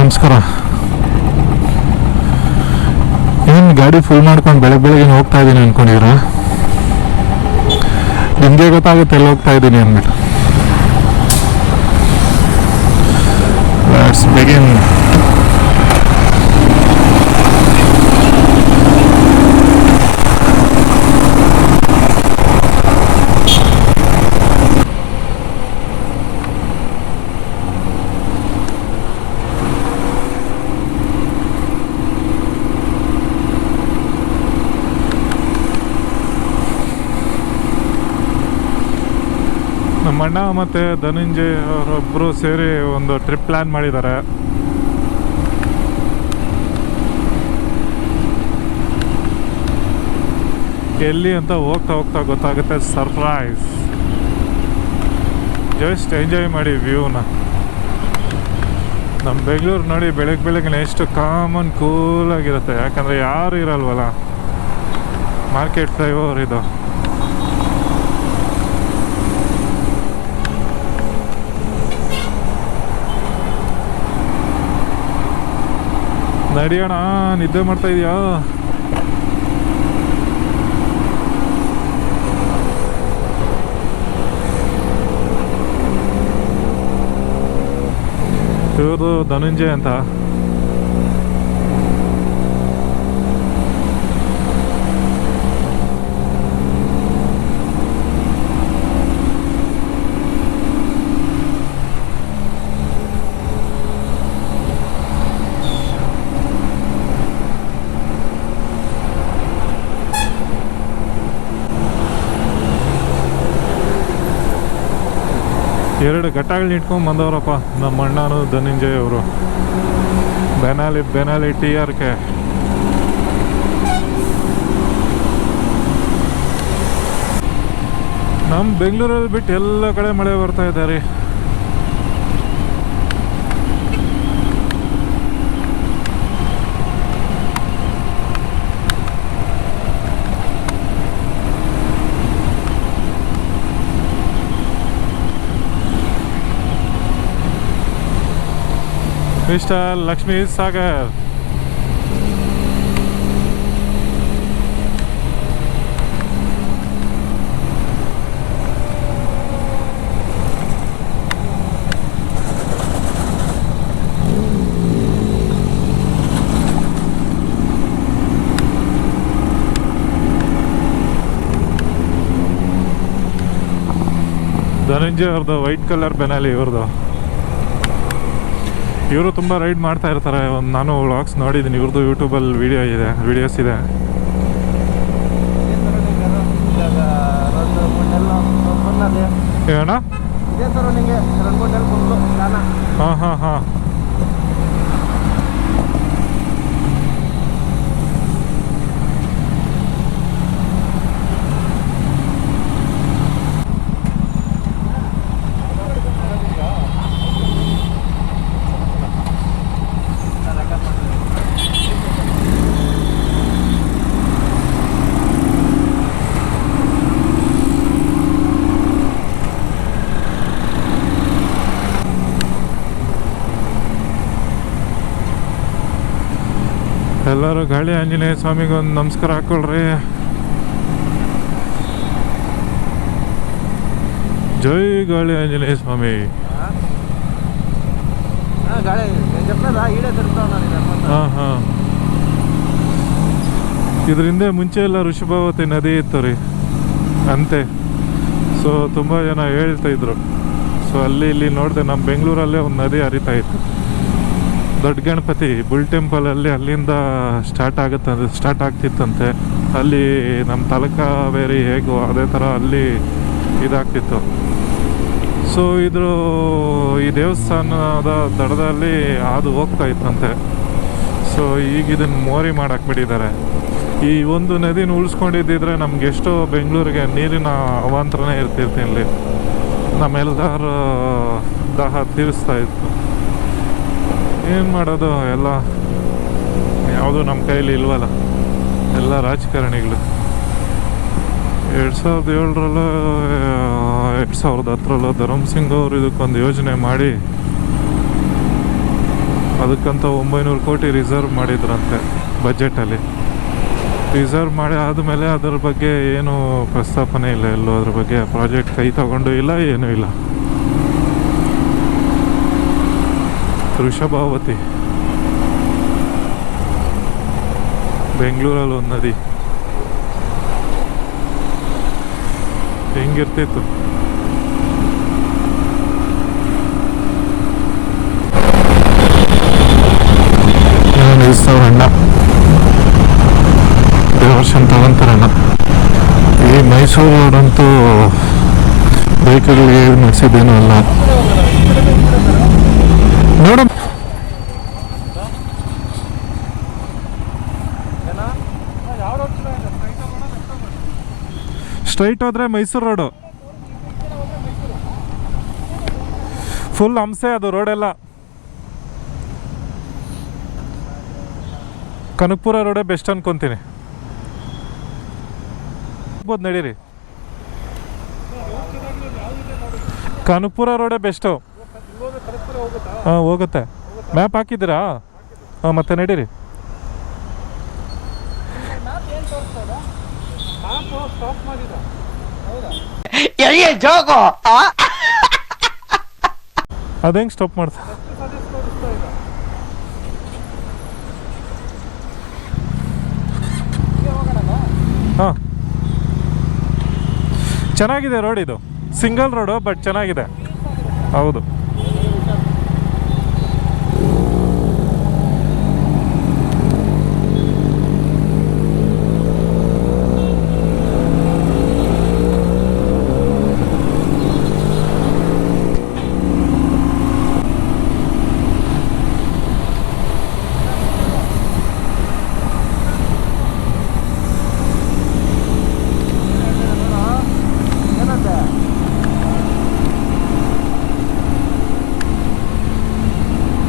ನಮಸ್ಕಾರ. ಏನು ಗಾಡಿ ಫುಲ್ ಮಾಡ್ಕೊಂಡು ಬೆಳಗ್ಗೆ ಹೋಗ್ತಾ ಇದ್ದೀನಿ ಅನ್ಕೊಂಡಿದ್ರ? ನಿಮಗೆ ಗೊತ್ತಾಗುತ್ತೆ ಎಲ್ಲಿ ಹೋಗ್ತಾ ಇದ್ದೀನಿ ಅಂದ್ಬಿಟ್ಟು. Let's begin. ನಮ್ಮ ಅಣ್ಣ ಮತ್ತು ಧನಂಜಯ್ ಅವರೊಬ್ಬರು ಸೇರಿ ಒಂದು ಟ್ರಿಪ್ ಪ್ಲ್ಯಾನ್ ಮಾಡಿದ್ದಾರೆ. ಎಲ್ಲಿ ಅಂತ ಹೋಗ್ತಾ ಹೋಗ್ತಾ ಗೊತ್ತಾಗುತ್ತೆ. ಸರ್ಪ್ರೈಸ್. ಜಸ್ಟ್ ಎಂಜಾಯ್ ಮಾಡಿ ವ್ಯೂನ. ನಮ್ಮ ಬೆಂಗಳೂರು ನೋಡಿ ಬೆಳಗ್ಗೆ ಎಷ್ಟು ಕಾಮನ್ ಕೂಲಾಗಿರುತ್ತೆ, ಯಾಕಂದರೆ ಯಾರು ಇರಲ್ವಲ್ಲ. ಮಾರ್ಕೆಟ್ ಫ್ಲೈಓವರ್ ಇದು. ನಡಿಯೋಣ, ನಿದ್ದೆ ಮಾಡ್ತಾ ಇದೆಯಾ? ಇವರು ಧನಂಜಯ್ ಅಂತ. ಎರಡು ಘಟ್ಟಗಳು ಇಟ್ಕೊಂಡು ಬಂದವರಪ್ಪ ನಮ್ಮ ಅಣ್ಣನು ಧನಂಜಯ್ ಅವರು. ಬೆನಾಲಿ TRK. ನಮ್ಮ ಬೆಂಗಳೂರಲ್ಲಿ ಬಿಟ್ಟು ಎಲ್ಲ ಕಡೆ ಮಳೆ ಬರ್ತಾ ಇದ್ದಾರೆ. ಮಿಸ್ಟರ್ ಲಕ್ಷ್ಮೀ ಸಾಗರ್. ಧನಂಜಯ್ ಅವ್ರದ್ದು ವೈಟ್ ಕಲರ್ ಬೆನಾಲಿ ಇವ್ರದ್ದು. ಇವರು ತುಂಬ ರೈಡ್ ಮಾಡ್ತಾ ಇರ್ತಾರೆ. ನಾನು ವ್ಲಾಗ್ಸ್ ನೋಡಿದ್ದೀನಿ ಇವ್ರದ್ದು. ಯೂಟ್ಯೂಬಲ್ಲಿ ವಿಡಿಯೋಸ್ ಇದೆ. ಏನಣ್ಣ? ಹಾಂ. ಎಲ್ಲರೂ ಗಾಳಿ ಆಂಜನೇಯ ಸ್ವಾಮಿಗೆ ಒಂದು ನಮಸ್ಕಾರ ಹಾಕೊಳ್ರಿ. ಜೈ ಗಾಳಿ ಆಂಜನೇಯ ಸ್ವಾಮಿ. ಹಾಂ. ಇದರಿಂದ ಮುಂಚೆ ಎಲ್ಲ ಋಷಭಾವತಿ ನದಿ ಇತ್ತು ರೀ ಅಂತೆ. ಸೊ ತುಂಬ ಜನ ಹೇಳ್ತಾ ಇದ್ರು. ಸೊ ಇಲ್ಲಿ ನೋಡಿದೆ, ನಮ್ಮ ಬೆಂಗಳೂರಲ್ಲೇ ಒಂದು ನದಿ ಹರಿತಾ ಇತ್ತು. ದೊಡ್ಡ ಗಣಪತಿ ಬುಲ್ ಟೆಂಪಲಲ್ಲಿ ಅಲ್ಲಿಂದ ಸ್ಟಾರ್ಟ್ ಆಗ್ತಿತ್ತಂತೆ. ಅಲ್ಲಿ ನಮ್ಮ ತಲಕಾವೇರಿ ಹೇಗೋ ಅದೇ ಥರ ಅಲ್ಲಿ ಇದಾಗ್ತಿತ್ತು. ಸೊ ಈ ದೇವಸ್ಥಾನದ ದಡದಲ್ಲಿ ಹಾದು ಹೋಗ್ತಾ ಇತ್ತಂತೆ. ಸೊ ಈಗ ಇದನ್ನು ಮೋರಿ ಮಾಡಾಕ್ಬಿಟ್ಟಿದ್ದಾರೆ. ಈ ಒಂದು ನದಿನ ಉಳಿಸ್ಕೊಂಡಿದ್ದಿದ್ರೆ ನಮ್ಗೆ ಎಷ್ಟೋ ಬೆಂಗಳೂರಿಗೆ ನೀರಿನ ಅವಾಂತರನೇ ಇರ್ತಿರ್ತೀನಿ. ನಮ್ಮೆಲ್ಲರ ದಾಹ ತೀರಿಸ್ತಾ ಇತ್ತು. ಏನು ಮಾಡೋದು, ಎಲ್ಲ ಯಾವುದು ನಮ್ಮ ಕೈಲಿ ಇಲ್ವಲ್ಲ. ಎಲ್ಲ ರಾಜಕಾರಣಿಗಳು 2007ರಲ್ಲೋ 2010ರಲ್ಲೋ ಧರ್ಮಸಿಂಗ್ ಅವರು ಇದಕ್ಕೊಂದು ಯೋಜನೆ ಮಾಡಿ ಅದಕ್ಕಂತ 900 ಕೋಟಿ ರಿಸರ್ವ್ ಮಾಡಿದ್ರಂತೆ ಬಜೆಟಲ್ಲಿ. ರಿಸರ್ವ್ ಮಾಡಿ ಆದಮೇಲೆ ಅದರ ಬಗ್ಗೆ ಏನು ಪ್ರಸ್ತಾಪನೆ ಇಲ್ಲ, ಎಲ್ಲೂ ಅದ್ರ ಬಗ್ಗೆ ಪ್ರಾಜೆಕ್ಟ್ ಕೈ ತಗೊಂಡು ಇಲ್ಲ, ಏನೂ ಇಲ್ಲ. ವೃಷಭಾವತಿ ಬೆಂಗಳೂರಲ್ಲಿ ಒಂದು ನದಿ ಹೆಂಗಿರ್ತಿತ್ತು. ಅಣ್ಣ ವರ್ಷನ್ ತಗೊಂತಾರಣ್ಣ. ಈ ಮೈಸೂರು ರೋಡಂತೂ ಬೈಕ್ಗಳಿಗೆ ನಡೆಸಿದ್ದೇನೂ ಅಲ್ಲ ನೋಡ. ಸ್ಟ್ರೈಟ್ ಹೋದ್ರೆ ಮೈಸೂರು ರೋಡು ಫುಲ್ ಹಂಸೆ, ಅದು ರೋಡೆಲ್ಲ. ಕನಕಪುರ ರೋಡೇ ಬೆಸ್ಟ್ ಅನ್ಕೊಂತೀನಿ. ಹೋಗ್ಬೋದು ನಡೀರಿ, ಕನಕಪುರ ರೋಡೇ ಬೆಸ್ಟು. ಹಾಂ ಹೋಗುತ್ತೆ. ಮ್ಯಾಪ್ ಹಾಕಿದ್ದೀರಾ? ಹಾಂ ಮತ್ತೆ ನಡೀರಿ. ಅದೇಂಗೆ ಸ್ಟಾಪ್ ಮಾಡ್ತಾ? ಹಾಂ ಚೆನ್ನಾಗಿದೆ ರೋಡ್, ಇದು ಸಿಂಗಲ್ ರೋಡು ಬಟ್ ಚೆನ್ನಾಗಿದೆ. ಹೌದು.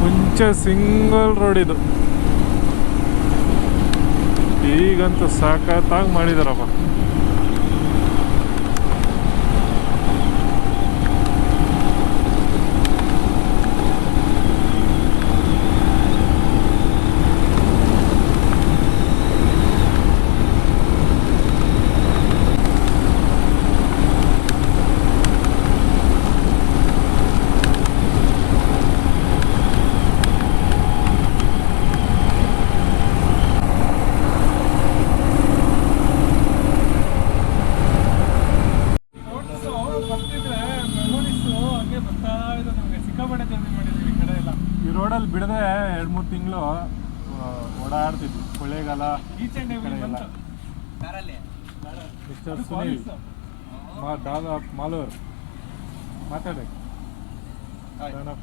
ಮುಂಚೆ ಸಿಂಗಲ್ ರೋಡ್ ಇದು, ಈಗಂತೂ ಸಾಕತ್ತಾಗಿ ಮಾಡಿದಾರಪ್ಪ. ಈ ರೋಡಲ್ಲಿ ಬಿಡದೆ 2-3 ತಿಂಗಳು ಓಡಾಡ್ತಿದ್ವಿ. ಕೊಳ್ಳೇಗಾಲ ಕಡೆಗೆಲ್ಲ. Mister Sunil dog of Malur ಮಾತಾಡಿ.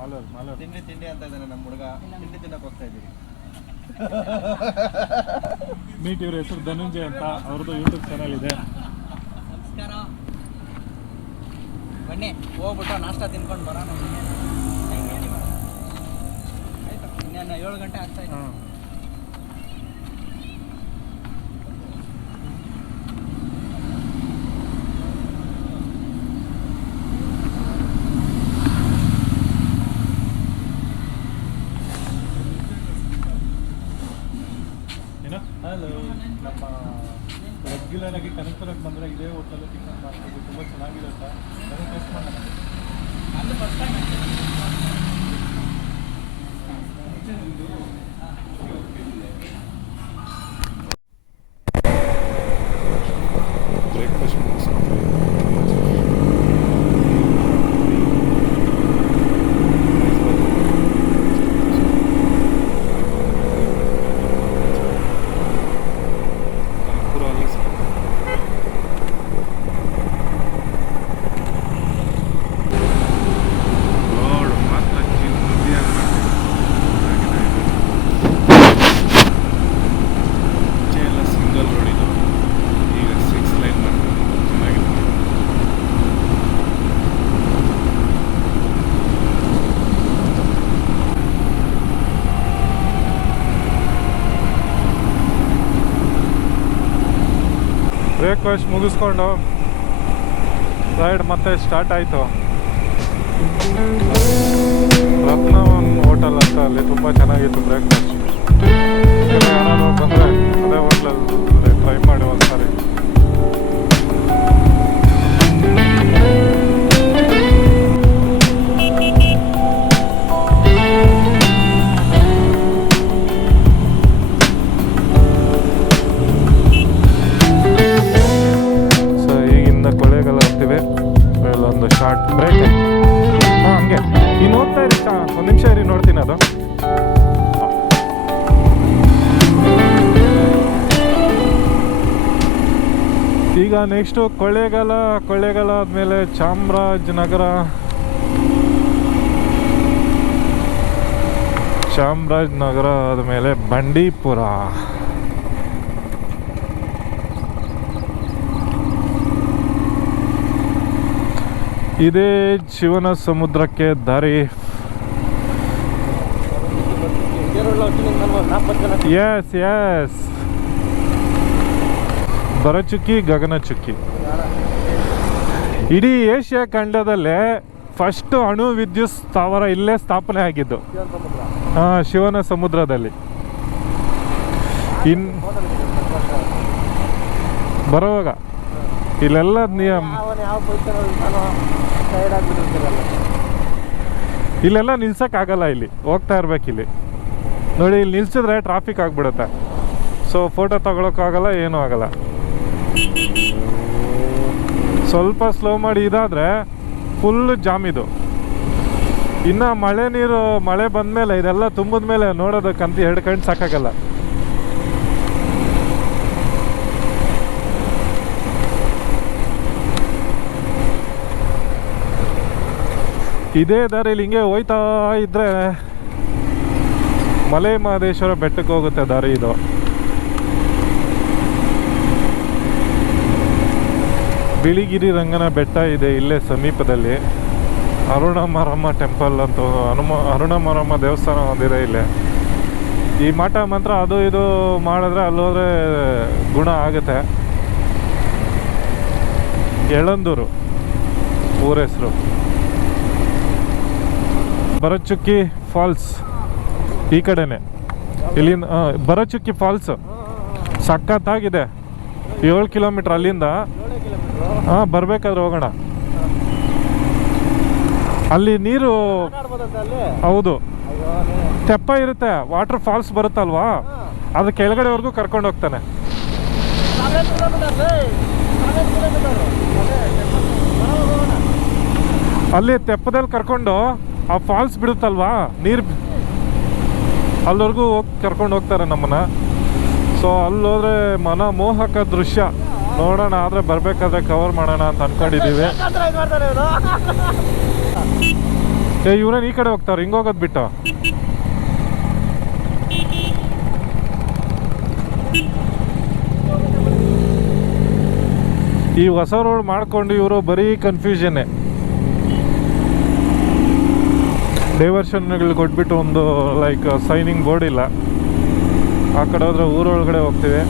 ಮಾಲೂರ್ ತಿಂಡಿ ಅಂತ ಇದ್ದಾನೆ ನಮ್ಮ ಹುಡುಗ. ತಿಂಡಿ ತಿನ್ನಕ್ಕೆ ಹೋಗ್ತಾ ಇದ್ದೀವಿ. ಮೀಟ್ ಇವ್ರ ಹೆಸರು ಧನಂಜಯ್ ಅಂತ, ಅವ್ರದ್ದು ಯೂಟ್ಯೂಬ್ ಚಾನಲ್ ಇದೆ. ನಮಸ್ಕಾರ, ಬನ್ನಿ ಹೋಗ್ಬಿಟ್ಟು ನಾಷ್ಟ ತಿನ್ಕೊಂಡು ಬರೋಣ. ಇನ್ನೇನು 7 ಗಂಟೆ ಆಗ್ತಾ ಇದೆ. ಹಲೋ, ನಮ್ಮ ರೆಗ್ಯುಲರ್ ಆಗಿ ಕನಕಪುರಕ್ಕೆ ಬಂದರೆ ಇದೇ ಹೋಟೆಲ್ ಚಿಕನ್ ಮಾಡ್ತೀವಿ, ತುಂಬ ಚೆನ್ನಾಗಿರುತ್ತೆ. ಅದನ್ನು ಟೇಸ್ಟ್ ಮಾಡೋಣ. ಅದು ಫಸ್ಟ್ ಟೈಮ್ ಬ್ರೇಕ್ಫಾಸ್ಟ್ ಮುಗಿಸ್ಕೊಂಡ್ವಿ. ಬ್ರೇಕ್ಫಾಸ್ಟ್ ಮುಗಿಸ್ಕೊಂಡು ರೈಡ್ ಮತ್ತೆ ಸ್ಟಾರ್ಟ್ ಆಯಿತು. ರತ್ನವನ್ ಹೋಟೆಲ್ ಅಂತ, ಅಲ್ಲಿ ತುಂಬ ಚೆನ್ನಾಗಿತ್ತು ಬ್ರೇಕ್ಫಾಸ್ಟ್. ಯಾರಾದರೂ ಬಂದರೆ ಅದೇ ಹೋಟ್ಲಲ್ಲಿ ಟ್ರೈ ಮಾಡಿ ಒಂದ್ಸಾರಿ. ಸೊ ಈಗಿಂದ ಕೊಳ್ಳೇಗಾಲ ಹೋಗ್ತೀವಿ. ಒಂದು ಶಾರ್ಟ್ ಬ್ರೇಕ್ ಆಯ್ತು. ಹಾಂ, ಹಂಗೆ ಇನ್ನು ಹೋಗ್ತಾ ಇರಿ. ಒಂದು ನಿಮಿಷ ಇರಿ, ನೋಡ್ತೀನಿ ಅದು. ಈಗ ನೆಕ್ಸ್ಟು ಕೊಳ್ಳೇಗಾಲ ಆದಮೇಲೆ ಚಾಮರಾಜನಗರ ಆದಮೇಲೆ ಬಂಡೀಪುರ. ಇದೇ ಶಿವನ ಸಮುದ್ರಕ್ಕೆ ದಾರಿ. ಎಸ್ ಭರಚುಕ್ಕಿ, ಗಗನಚುಕ್ಕಿ. ಇಡೀ ಏಷ್ಯಾ ಖಂಡದಲ್ಲೇ ಫಸ್ಟ್ ಅಣು ವಿದ್ಯುತ್ ಸ್ಥಾವರ ಇಲ್ಲೇ ಸ್ಥಾಪನೆ ಆಗಿದ್ದು. ಹಾಂ, ಶಿವನ ಸಮುದ್ರದಲ್ಲಿ. ಬರೋವಾಗ ಇಲ್ಲೆಲ್ಲ ಇಲ್ಲೆಲ್ಲ ನಿಲ್ಸೋಕ್ಕಾಗಲ್ಲ. ಇಲ್ಲಿ ಹೋಗ್ತಾ ಇರ್ಬೇಕು. ಇಲ್ಲಿ ನೋಡಿ, ಇಲ್ಲಿ ನಿಲ್ಸಿದ್ರೆ ಟ್ರಾಫಿಕ್ ಆಗಿಬಿಡುತ್ತೆ. ಸೊ ಫೋಟೋ ತಗೊಳಕ್ಕಾಗಲ್ಲ, ಏನೂ ಆಗಲ್ಲ. ಸ್ವಲ್ಪ ಸ್ಲೋ ಮಾಡಿ ಇದಾದರೆ ಫುಲ್ ಜಾಮ್ ಇದು. ಇನ್ನು ಮಳೆ ಬಂದಮೇಲೆ ಇದೆಲ್ಲ ತುಂಬಿದ ಮೇಲೆ ನೋಡೋದಕ್ಕಂತ 2 ಕಣ್ಣು ಸಾಕಾಗಲ್ಲ. ಇದೇ ದಾರಿಲಿ ಹಿಂಗೆ ಹೋಯ್ತಾ ಇದ್ರೆ ಮಲೆ ಮಹದೇಶ್ವರ ಬೆಟ್ಟಕ್ಕೆ ಹೋಗುತ್ತೆ ದಾರಿ ಇದು. ಬಿಳಿಗಿರಿ ರಂಗನ ಬೆಟ್ಟ ಇದೆ ಇಲ್ಲೇ ಸಮೀಪದಲ್ಲಿ. ಅರುಣಮಾರಮ್ಮ ಟೆಂಪಲ್ ಅಂತ ಅರುಣಮಾರಮ್ಮ ದೇವಸ್ಥಾನ ಒಂದಿದೆ ಇಲ್ಲೇ. ಈ ಮಠ ಮಂತ್ರ ಅದು ಇದು ಮಾಡಿದ್ರೆ ಅಲ್ಲೋದ್ರೆ ಗುಣ ಆಗುತ್ತೆ. ಯಳಂದೂರು ಊರ ಹೆಸರು. ಭರಚುಕ್ಕಿ ಫಾಲ್ಸ್ ಈ ಕಡೆನೆ. ಇಲ್ಲಿಂದ ಭರಚುಕ್ಕಿ ಫಾಲ್ಸ್ ಸಖತ್ತಾಗಿದೆ. 7 ಕಿಲೋಮೀಟ್ರ್ ಅಲ್ಲಿಂದ. ಹಾಂ, ಬರಬೇಕಾದ್ರೆ ಹೋಗೋಣ. ಅಲ್ಲಿ ನೀರು ಹೌದು ತೆಪ್ಪ ಇರುತ್ತೆ. ವಾಟರ್ ಫಾಲ್ಸ್ ಬರುತ್ತಲ್ವಾ, ಅದು ಕೆಳಗಡೆವರೆಗೂ ಕರ್ಕೊಂಡು ಹೋಗ್ತಾನೆ. ಅಲ್ಲಿ ತೆಪ್ಪದಲ್ಲಿ ಕರ್ಕೊಂಡು ಆ ಫಾಲ್ಸ್ ಬಿಡುತ್ತಲ್ವಾ ನೀರು, ಅಲ್ಲಿವರೆಗೂ ಕರ್ಕೊಂಡು ಹೋಗ್ತಾರೆ ನಮ್ಮನ್ನ. ಸೊ ಅಲ್ಲೋದ್ರೆ ಮನಮೋಹಕ ದೃಶ್ಯ ನೋಡೋಣ. ಆದರೆ ಬರಬೇಕಾದ್ರೆ ಕವರ್ ಮಾಡೋಣ ಅಂತ ಅಂದ್ಕೊಂಡಿದ್ದೀವಿ. ಇವ್ರೇನು ಈ ಕಡೆ ಹೋಗ್ತಾರೆ, ಹಿಂಗೋಗೋದು ಬಿಟ್ಟು. ಈ ಹೊಸ ರೋಡ್ ಮಾಡ್ಕೊಂಡು ಇವರು ಬರೀ ಕನ್ಫ್ಯೂಷನ್ನೇ. ಡೈವರ್ಷನ್ಗಳು ಕೊಟ್ಬಿಟ್ಟು ಒಂದು ಲೈಕ್ ಸೈನಿಂಗ್ ಬೋರ್ಡ್ ಇಲ್ಲ. ಆ ಕಡೆ ಹೋದ್ರೆ ಊರೊಳಗಡೆ ಹೋಗ್ತೀವಿ.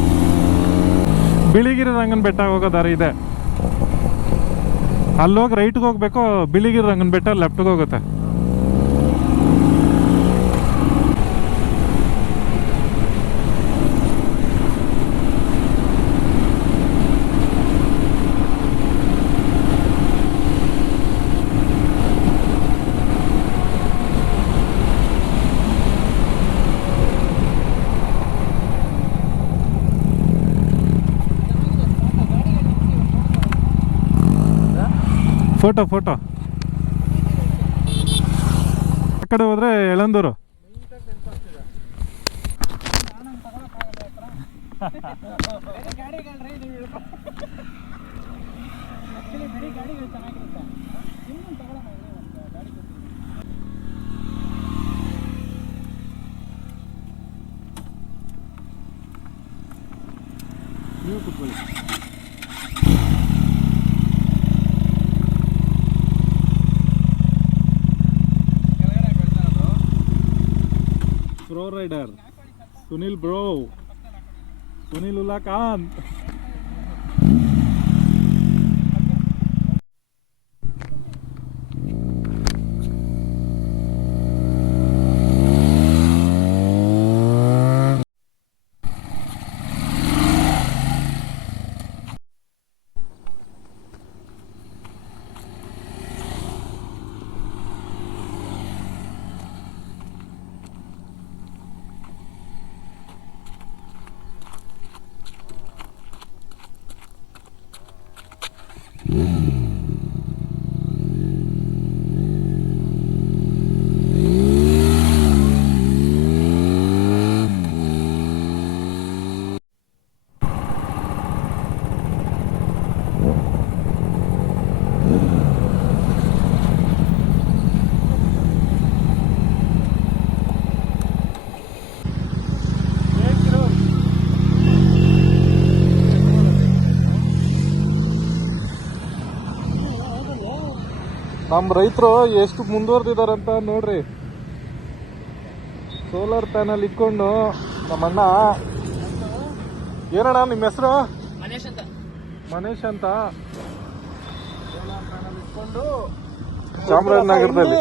ಬಿಳಿಗಿರಿ ರಂಗನ ಬೆಟ್ಟ ಹೋಗೋ ದಾರಿ ಇದೆ. ಅಲ್ಲೋಗಿ ರೈಟ್ಗೆ ಹೋಗ್ಬೇಕು. ಬಿಳಿಗಿರಿ ರಂಗನ ಬೆಟ್ಟ ಲೆಫ್ಟ್ಗೆ ಹೋಗುತ್ತೆ. ಫೋಟೋ ಆ ಕಡೆ ಹೋದ್ರೆ ಯಳಂದೂರು. ನೀವು ಕೂತ್ಕೊಳ್ಳಿ. Pro rider Sunil bro, Sunil Ulla Khan. ನಮ್ಮ ರೈತರು ಎಷ್ಟು ಮುಂದುವರೆದಿದಾರಂತ ನೋಡ್ರಿ. ಸೋಲಾರ್ ಪ್ಯಾನಲ್ ಇಟ್ಕೊಂಡು ನಮ್ಮಣ್ಣ, ಏನಣ್ಣ ನಿಮ್ಮ ಹೆಸರು? ಮನೇಶ್ ಅಂತ. ಮನೇಶ್ ಅಂತ. ಸೋಲಾರ್ ಪ್ಯಾನಲ್ ಇಟ್ಕೊಂಡು ಚಾಮರಾಜನಗರದಲ್ಲಿ